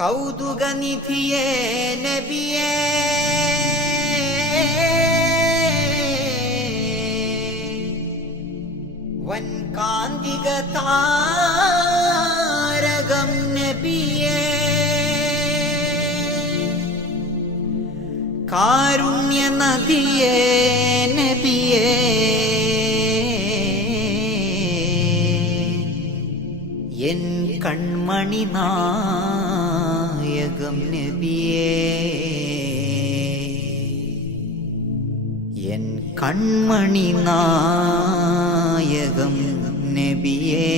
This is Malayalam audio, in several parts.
കൗതുകനിധിയേ നബിയേ, വൻകാന്തിക താരകം നബിയേ, കാരുണ്യ നദിയേ നബിയേ, എൻ കൺമണി നായകം നബിയേ, എൻ കൺമണി നായകം നബിയേ.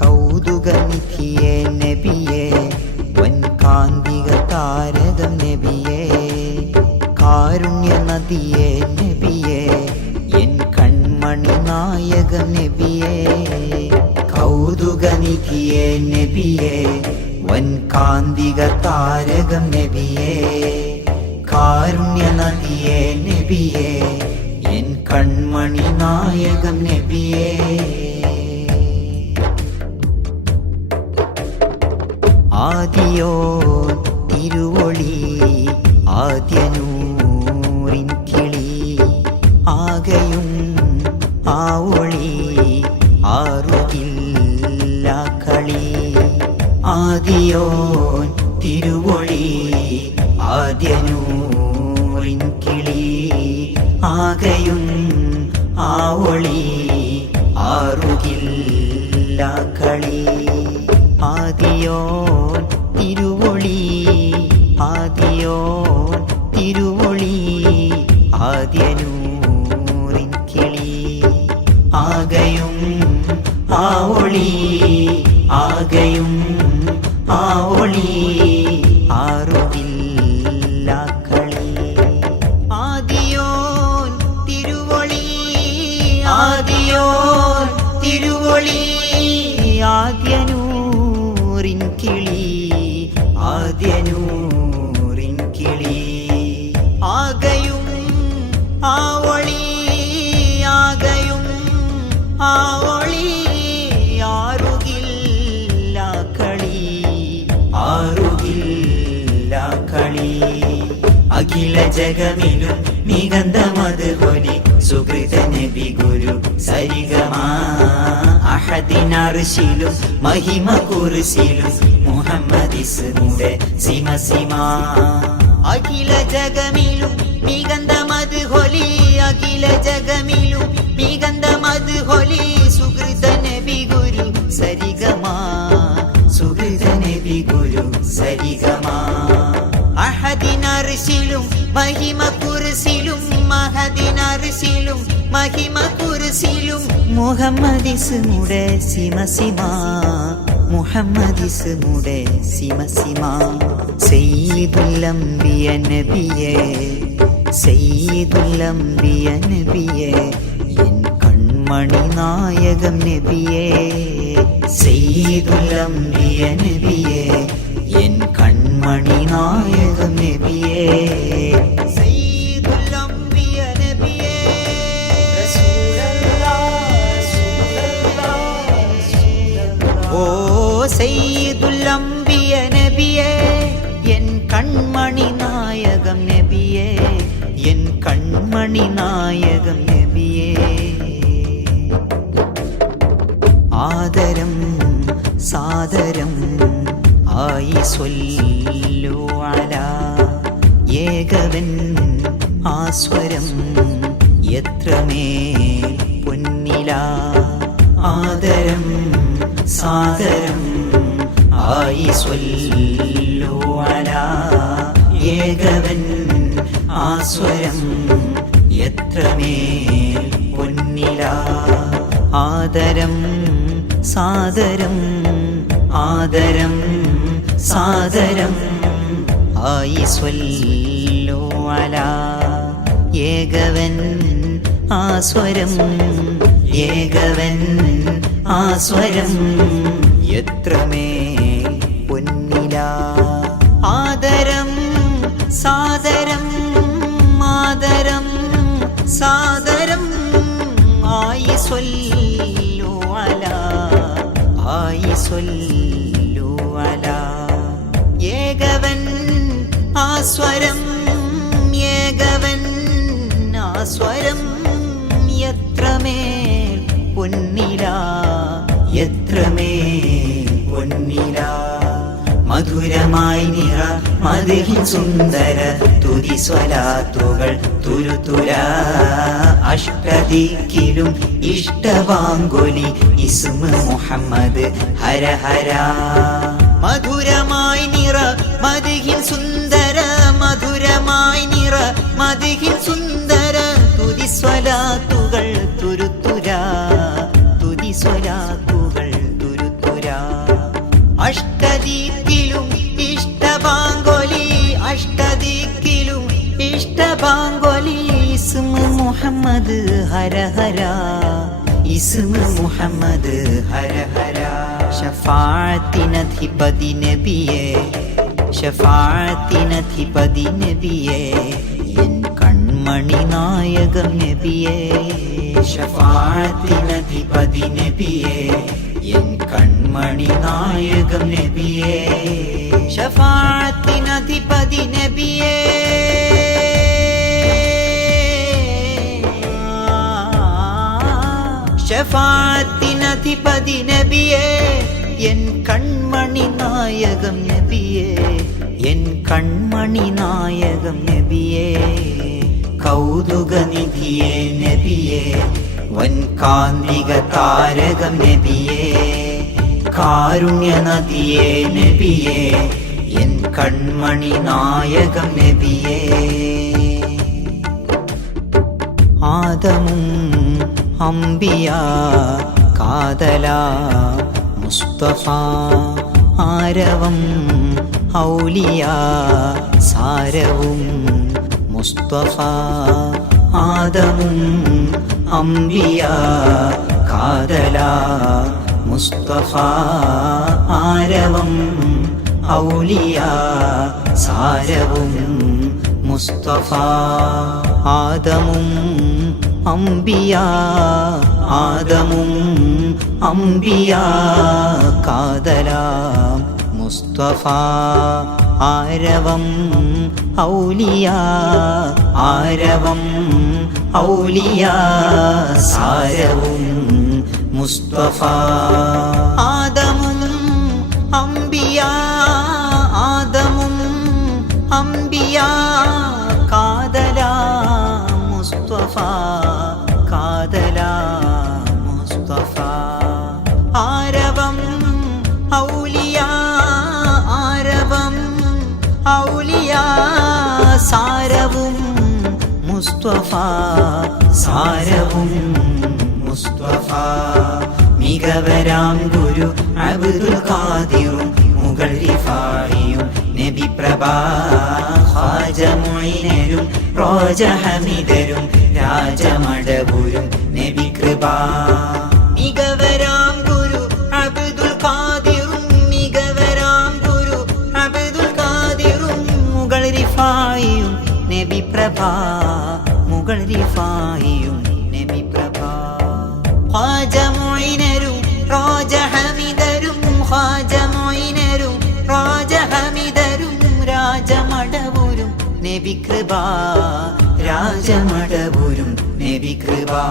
കൗതുകനിധിയേ നബിയേ, വൻകാന്തിക താരകം നബിയേ, കാരുണ്യ നദിയേ നബിയേ, എൻ കൺമണി നായകം നബിയേ. കൗതുകനിധിയേ നബിയേ, വൻകാന്തിക താരകം നബിയേ, കാരുണ്യ നദിയേ നബിയേ, എൻ കൺമണി നായകം നബിയേ. ആദിയോ തിരുവൊളി ആദ്യനൂറിൻ കിളി, ആകയും ആ ഒളി ആറുകില്ല കളി. ആദിയോ തിരുവൊളി ആദ്യനൂറിൻ കിളി, ആകയും ആ ഒളി ആറുകില്ല കളി. ആദിയോ തിരുവൊളി ആദിയോ തിരുവൊളി ആദ്യനൂറിൻ കിളി, ആകയും ആ ഒളി ആകയും ആ ഒളി ആറുകില്ല കളി. ആദിയോ തിരുവൊളി ആദിയോ തിരുവൊളി ആദ്യനൂറിൻ കിളി, ആദ്യനൂറിൻ കിളി, ആകയും ആ ഒളി ആകയും ആ ഒളി ആറുകില്ല കളി ആറുകില്ല കളി. അഖില ജഗമിലും നിഗന്ധമത് ഹൊലി, സുകൃത നബി ഗുരു സരിഗമാ. അഹദിനർശിലും മഹിമ കുർസിലും മുഹമ്മദിസ്മുടെ സിമ സിമ. അഖില ജഗമിലും നിഗന്ധമത് ഹൊലി, അഖില ജഗമിലും നിഗന്ധമത് ഹൊലി, സുകൃത നബി ഗുരു സരിഗമാ, സുകൃത നബി ഗുരു സരിഗമാ. അഹദിനർശിലും മഹിമ കുർസിലും അഹദിനർശിലും മഹിമ കുർസിലും മുഹമ്മദിസ്മുടെ സിമ സിമ, മുഹമ്മദിസ്മുടെ സിമ സിമ. സയ്യിദുൽ അംബിയ നബിയേ, സയ്യിദുൽ അംബിയ നബിയേ, എൻ കൺമണി നായകം നബിയേ. സയ്യിദുൽ അംബിയ നബിയേ, എൻ കൺമണി നായകം നബിയേ. സയ്യിദുൽ അംബിയ നബിയേ, ഓ സയ്യിദുൽ അംബിയ നബിയേ, എൻ കൺമണി നായകം നബിയേ, എൻ കൺമണി നായകം നബിയേ. ആദരം സാദരം ആയി സ്വല്ലു അലാ, ഏകവൻ ആസ്വരം എത്രമേൽ പൊന്നില. ആദരം സാദരം ആയി സ്വല്ലു അലാ, ഏകവൻ ആസ്വരം എത്രമേൽ പൊന്നില. ആദരം സാദരം ആദരം സാദരം ആയി സ്വല്ലു അലാ, ഏകവൻ ആസ്വരം ഏകവൻ ആസ്വരം എത്രമേൽ പൊന്നില. ആദരം സാദരം ആദരം സ്വരം എത്രമേൽ പൊന്നില എത്രമേൽ പൊന്നില മധുരമായി നിറ മദ്ഹിൻ സുന്ദര തുതി സ്വലാത്തുകൾ തുരുതുര അഷ്ടദിക്കിലും ഇഷ്ടവാങ്കൊലി ഇസ്മ മുഹമ്മദ് ഹര ഹര മധുരമായി നിറ മദ്ഹിൻ സുന്ദര മധുരമായി നിറ മദ്ഹിൻ സുന്ദര തുതി സ്വലാത്തുകൾ തുരുതുര തുതി സ്വലാത്തുകൾ തുരുതുര അഷ്ടദിക്കിലും ഇഷ്ടബാങ്കൊലി അഷ്ടദിക്കിലും ഇഷ്ടബാങ്കൊലി ഇസ്മ മുഹമ്മദ് ഹര ഹര ഇസ്മ മുഹമ്മദ് ഹര ഹര ശഫാഅത്തിനധിപതി നബിയേ ശഫാഅത്തിനധിപതി നബിയേ എൻ കൺമണി നായകം നബിയേ ശഫാഅത്തിനധിപതി നബിയേ എൻ കൺമണി നായകം നബിയേ ശഫാഅത്തിനധിപതി നബിയേ ശഫാഅത്തിനധിപതി നബിയേ എൻ കൺമണി നായകം നബിയേ എൻ കൺമണി നായകം നബിയേ കൗതുകനിധിയേ നബിയേ വൻകാന്തിക താരകം നബിയേ കാരുണ്യനദിയേ നബിയേ എൻ കൺമണി നായകം നബിയേ ആദമും അംബിയ കാതല മുസ്തഫ ആരവം ഔലിയ സാരവും മുസ്തഫ ആദമും അംബിയ കാതല മുസ്തഫ ആരവം ഔലിയ സാരവും മുസ്തഫ ആദമും അംബിയ ആദമും അംബിയ കാതല മുസ്തഫ ആരവം ഔലിയ ആരവം ഔലിയ സാരവും മുസ്തഫ ആദമും അംബിയ ആദമും അംബിയ കാതല മുസ്തഫ കാതല മുസ്തഫ ആരവം ഔലിയ ആരവം ഔലിയ സാരവും മുസ്തഫ സാരവും മുസ്തഫ മികവരാം ഗുരു അബ്ദുൽ ഖാദിറും മുഗൾ റിഫായിയും നബി പ്രഭാ ഖാജ മുഈനരും റോജ ഹമീദരും രാജമടപുരും നബി കൃപാ മികവരാം ഗുരു അബ്ദുൽ ഖാദിറും മികവരാം ഗുരു അബ്ദുൽ ഖാദിറും മുഗൾ റിഫായിയും നബി പ്രഭാ മുഗൾ റിഫായിയും നബി പ്രഭാ ഖാജ മുഈനരും റോജ ഹമീദരും ഖാജ മുഈനരും റോജ ഹമീദരും രാജമടപുരും നബി കൃപാ രാജമടപുരും നബി കൃപാ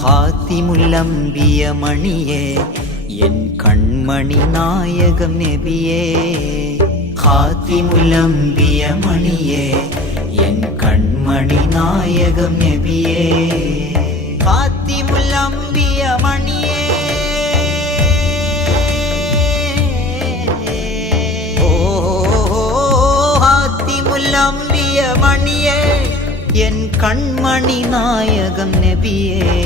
ഖാതിമുൽ അംബിയ മണിയേ എൻ കൺമണി നായകം നബിയേ ഖാതിമുൽ അംബിയ മണിയേ എൻ കൺമണി നായകം നബിയേ ഖാതിമുൽ അംബിയ മണിയേ അംബിയ മണിയേ എൻ കൺമണി നായകം നബിയേ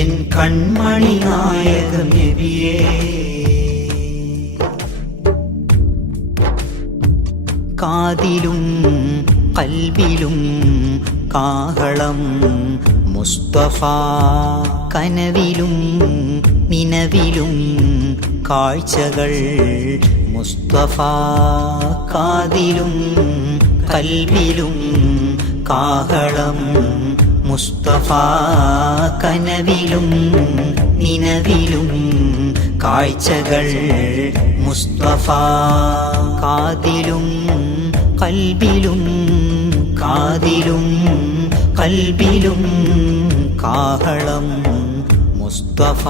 എൻ കൺമണി നായകം നബിയേ കാതിലും കൽബിലും കാഹളം മുസ്തഫ കനവിലും നിനവിലും കാഴ്ചകൾ മുസ്തഫ കാതിലും കൽബിലും കാഹളം മുസ്തഫ കനവിലും നിനവിലും കാഴ്ചകൾ മുസ്തഫ കാതിലും കൽബിലും കാതിലും കൽബിലും കാഹളം മുസ്തഫ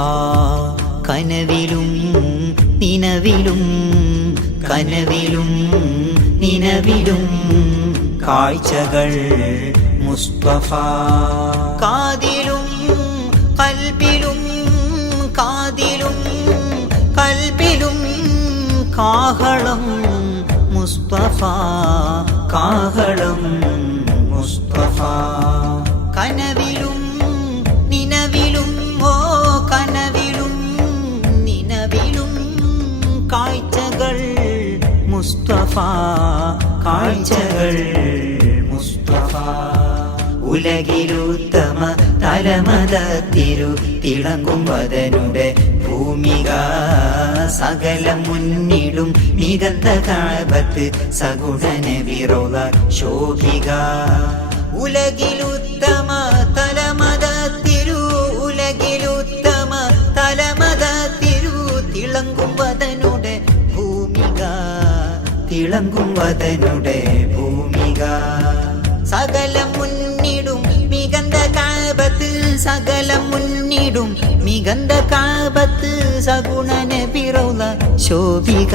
കനവിലും നിനവിലും കനവിലും നിനവിലും കാഴ്ചകൾ മുസ്തഫ കാതിലും കൽബിലും കാതിലും കൽബിലും കാഹളം മുസ്തഫ കാഹളം മുസ്തഫ കനവിലും നിനവിലും ഓ കനവിലും നിനവിലും കാഴ്ചകൾ മുസ്തഫ കാഴ്ചകൾ മുസ്തഫ ഉലകിലുത്തമ തലമതത്തിരു തിളങ്ങും വദനുടെ ഭൂമിക സകലം മുന്നിടും നികന്ത കാബത്ത് സഗുണന വിറോള ശോഭിക ഉലകിലുത്തമ തലമതത്തിരു ഉലകിലുത്തമ തലമതത്തിരു തിളങ്ങും വദനുടെ ഭൂമിക തിളങ്ങും വദനുടെ ഭൂമിക സകലം മുന്നിടും മികന്ത കാബത്ത് സകലം മുന്നിടും മികന്ത കാബത്ത് സഗുണന വിറൗല ശോഭിക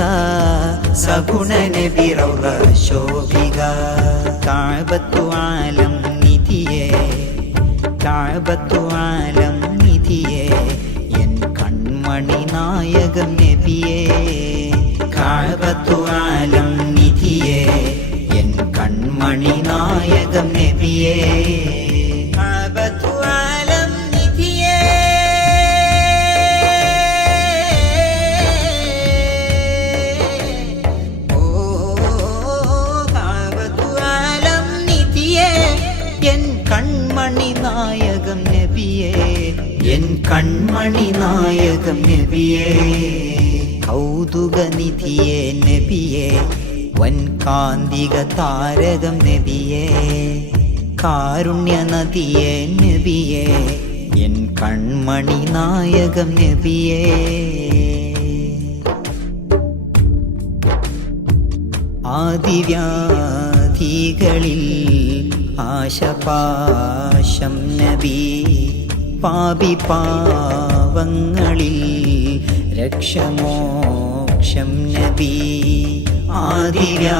സഗുണന വിറൗല ശോഭിക കാബത്തു ആലം നിധിയേ കാബത്തു ആലം നിധിയേ എൻ കൺമണി നായകം നബിയേ കാബത്തു ആലം നിധിയേ എൻ കൺമണി നായകം നബിയേ കാബത്തു ആലം നിധിയേ ഓ കാബത്തു ആലം നിധിയേ എൻ കൺമണി നായകം നബിയേ എൻ കൺമണി നായകം നബിയേ കൗതുക നിധിയേ നബിയേ വൻകാന്തിക താരകം നബിയേ കാരുണ്യ നദിയേ നബിയേ എൻ കൺമണി നായകം നബിയേ ആദിവ്യാധികളിൽ ആശപാശം നബി പാപി പാവങ്ങളിൽ രക്ഷമോക്ഷം നബി ആദിവ്യാധികളിൽ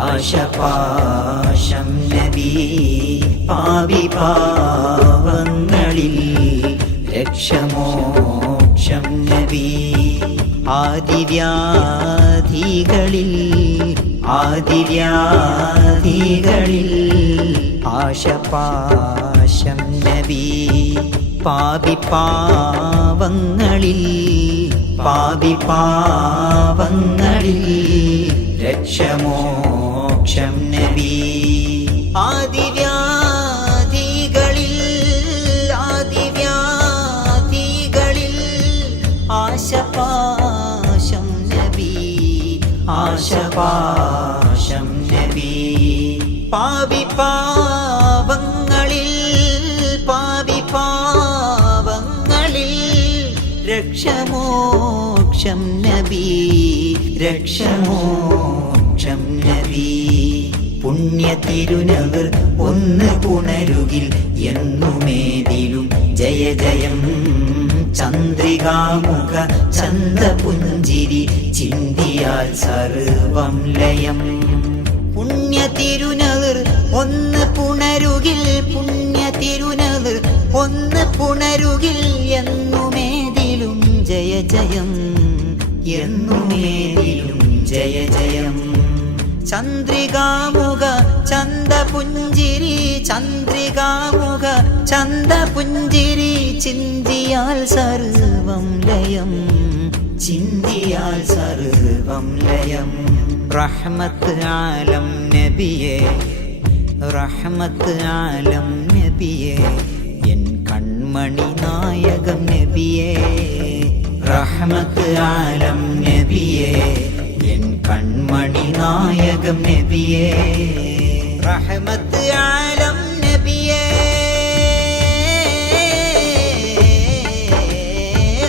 ആശപാശം നബി പാപി പാവങ്ങളിൽ രക്ഷമോക്ഷം നബി ആദിവ്യാധികളിൽ ആദിവ്യാധികളിൽ ആശപാശം നബി പാപി പാവങ്ങളിൽ പാപി പാവങ്ങളിൽ രക്ഷമോക്ഷം നബി ആദിവ്യാധികളിൽ ആദിവ്യാധികളിൽ ആശപാശം നബി ആശപാശം നബി പാപി പാവങ്ങളിൽ പാപി പാവങ്ങളിൽ രക്ഷമോക്ഷം നബി രക്ഷമോക്ഷം നബി പുണ്യ തിരുനഗർ ഒന്ന് പുണരുകിൽ എന്നുമേതിലും ജയ ജയം ചന്ദ്രികാമുഖ ചന്ദപുഞ്ചിരി ചിന്തിയാൽ സർവം ലയം പുണ്യ തിരുനഗർ ഒന്ന് പുണരുകിൽ പുണ്യ തിരുനഗർ ഒന്ന് പുണരുകിൽ എന്നുമേതിലും ജയ ജയം എന്നുമേതിലും ജയ ജയം ചന്ദ്രികാമുഖ ചന്ദപുഞ്ചിരി ചന്ദ്രികാമുഖ ചന്ദപുഞ്ചിരി ചിന്തിയാൽ സർവം ലയം ചിന്തിയാൽ സർവം ലയം റഹ്മത്ത് ആലം നബിയേ റഹ്മത്ത് ആലം നബിയേ എൻ കൺമണി നായകം നബിയേ റഹ്മത്ത് ആലം നബിയേ എൻ കൺമണി നായകം നബിയേ റഹ്മത്ത് ആലം നബിയേ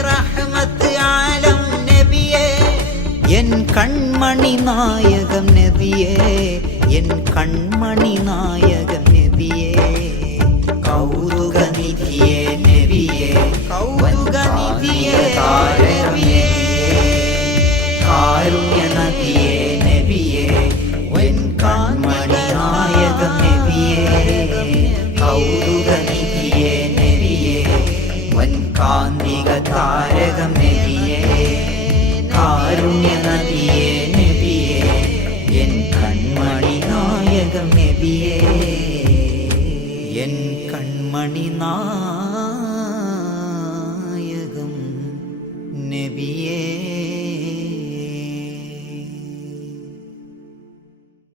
റഹ്മത്ത് ആലം നബിയേ എൻ കൺമണി നായകം നബിയേ എൻ കൺമണി നായകൻ നബിയേ കൗതുക നിധിയേ നബിയേ കൗതുക നിധിയേ നബിയേ കാരുണ്യ നദിയേ നബിയേ എൻ കൺമണി നായകൻ നബിയേ കൗതുക നിധിയേ നബിയേ വൻ കാന്തിക താരകം നബിയേ കാരുണ്യ നദിയേ നബിയേ എൻ കൺമണി നായകം നബിയേ എൻ കൺമണി നായകം